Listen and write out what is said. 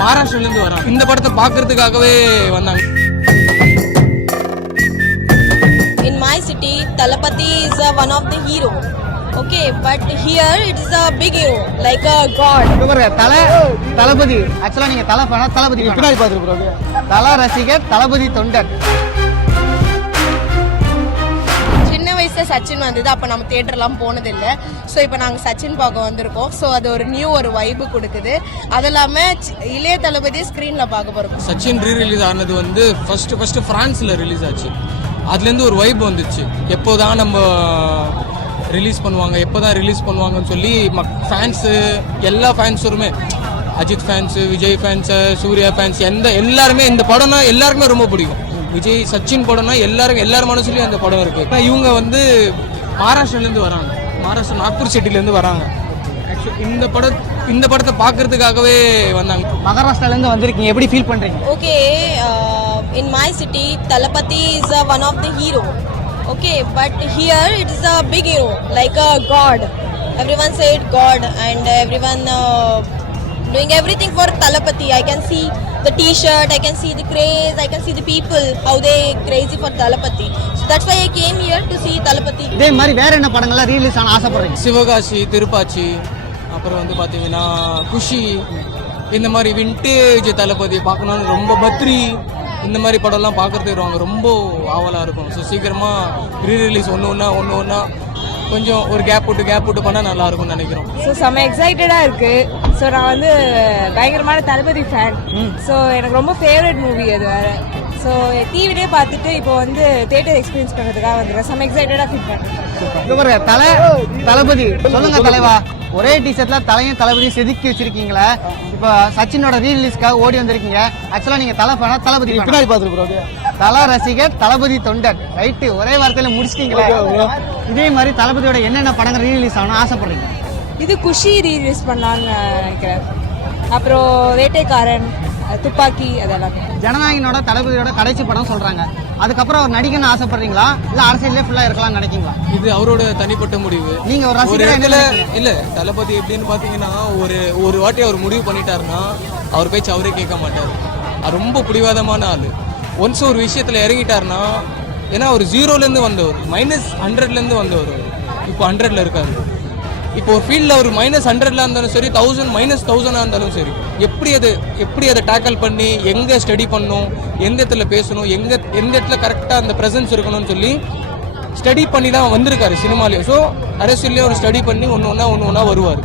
மகாராஷ்டிரால இருந்து வராங்க. இந்த படத்தை பார்க்கிறதுக்காகவே வந்தாங்க. In my city, Talapati is one of the hero. Okay, but here it is a big hero, like a god. தளபதி ஆக்சுவலா நீங்க தலை ஃபேனா தளபதி பின்னாடி பாத்துருக்கோம். தல ரசிகர் தளபதி தொண்டர். சின்ன வயசுல சச்சின் வந்தது, அப்போ நம்ம தியேட்டர்லாம் போனதில்லை. ஸோ இப்போ நாங்கள் சச்சின் பார்க்க வந்திருக்கோம். ஸோ அது ஒரு நியூ ஒரு வைப்பு கொடுக்குது. அது இல்லாமல் இளைய தளபதி ஸ்க்ரீனில் பார்க்க போகிறோம். சச்சின் ரீரிலீஸ் ஆனது வந்து ஃபர்ஸ்ட் ஃப்ரான்ஸில் ரிலீஸ் ஆச்சு. அதுலேருந்து ஒரு வைப் வந்துச்சு. எப்போதான் நம்ம ரிலீஸ் பண்ணுவாங்க, எப்போதான் ரிலீஸ் பண்ணுவாங்கன்னு சொல்லி ஃபேன்ஸு எல்லா ஃபேன்ஸருமே, Ajith fans, Vijay fans, Suriya fans, எல்லாருமே இந்த படம்னா எல்லாருக்குமே ரொம்ப பிடிக்கும். விஜய் சச்சின் படம்னா எல்லார் மனசுலையும் அந்த படம் இருக்கு. இப்போ இவங்க வந்து மகாராஷ்டிராலேருந்து வராங்க. மகாராஷ்டிரா நாக்பூர் சிட்டிலேருந்து வராங்க. ஆக்சுவலி இந்த படத்தை பார்க்கறதுக்காகவே வந்தாங்க. மகாராஷ்டிராலேருந்து வந்திருக்கீங்க, எப்படி ஃபீல் பண்றீங்க? Okay, in my city, Talapati is one of the hero. Okay, but here it is a big hero, like a god. Everyone said god, and everyone doing everything for Talapati. I can see the T-shirt, I can see the craze, I can see the people how they crazy for Talapati. So that's why I came here to see Talapati. இதே மாதிரி வேற என்ன படங்கள்லாம் release ஆன ஆசைப்படுறீங்க? சிவகாசி, திருப்பாச்சி, அப்புறம் வந்து பார்த்தீங்கன்னா குஷி, இந்த மாதிரி விண்டேஜ் தளபதி பார்க்கணும்னு ரொம்ப பத்ரி, இந்த மாதிரி படம்லாம் பார்க்குறதுக்கு வருவாங்க. ரொம்ப ஆவலாக இருக்கும். ஸோ சீக்கிரமாக ரீரிலீஸ் ஒன்று ஒன்றா கொஞ்சம் ஒரு கேப் விட்டு பண்ணால் நல்லா இருக்கும்னு நினைக்கிறோம். ஸோ செம்ம எக்ஸைட்டடாக இருக்குது. ஸோ நான் வந்து பயங்கரமான தளபதி ஃபேன். ஸோ எனக்கு ரொம்ப ஃபேவரட் மூவி அது வேறு. ஸோ டிவிலே பார்த்துட்டு இப்போ வந்து தியேட்டர் எக்ஸ்பீரியன்ஸ் பண்ணுறதுக்காக வந்துடுறேன். செம்ம எக்ஸைட்டடாக ஃபீல் பண்ணுறேன். தளபதி சொல்லுங்க தலைவா, ஒரே டிஷர்ட்ல தலையும் தளபதியும் செதுக்கி வச்சிருக்கீங்களே. இப்போ சச்சினோட ரீரிலீஸ்க்காக ஓடி வந்திருக்கீங்க. ஆக்சுவலா நீங்க தலை ஃபேனா தளபதி பின்னாடி பாத்துருக்கோம். தல ரசிகர் தளபதி தொண்டர். ரைட்டு, ஒரே வார்த்தையில முடிச்சிட்டீங்களா? இதே மாதிரி தளபதியோட என்னென்ன படங்கள் ரீரிலீஸ் ஆகணும் ஆசைப்படுறீங்க? இது குஷி ரீரிலீஸ் பண்ணலான்னு நினைக்கிறேன். அப்புறம் வேட்டைக்காரன், துப்பாக்கி, அதெல்லாம். ஜனநாயகனோட தளபதியோட கடைசி படம் சொல்றாங்க. அதுக்கப்புறம் அவர் நடிக்கணும்னு ஆசைப்படுறீங்களா, இல்ல அரசியலே ஃபுல்லா இருக்கலாம்னு நினைக்கீங்களா? இது அவரோட தனிப்பட்ட முடிவு. நீங்க ஒரு ரசிகர் இல்ல தளபதி எப்படின்னு பாத்தீங்கன்னா, ஒரு வாட்டி அவர் முடிவு பண்ணிட்டாருன்னா அவர் பேச்சு அவரே கேட்க மாட்டார். அது ரொம்ப பிடிவாதமான ஆளு. ஒன்ஸ் ஒரு விஷயத்துல இறங்கிட்டாருன்னா, ஏன்னா அவர் 0லேருந்து வந்தவர், -100லேருந்து வந்தவர், இப்போ 100ல இருக்காரு. இப்போ ஒரு ஃபீல்டில் ஒரு -100ல இருந்தாலும் சரி, 1000 -1000 இருந்தாலும் சரி, எப்படி அதை டேக்கிள் பண்ணி எங்கே ஸ்டடி பண்ணணும், எந்த இடத்துல பேசணும், எந்த இடத்துல கரெக்டாக அந்த ப்ரெசன்ஸ் இருக்கணும்னு சொல்லி ஸ்டடி பண்ணி தான் வந்திருக்காரு சினிமாலேயே. ஸோ அரசியல்லேயே ஒரு ஸ்டடி பண்ணி ஒன்று ஒன்றா வருவார்.